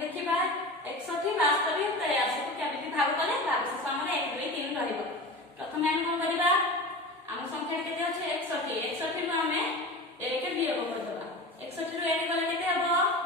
देखा 61 72 83 को केमिति भाग कले भागशेष आमर 1 2 3 रहिबो। प्रथम आम कौन करबा आम संख्या केते अछि 61 61 रु आम 1 वियोग करदबा 61 रु 1 गले केते हबो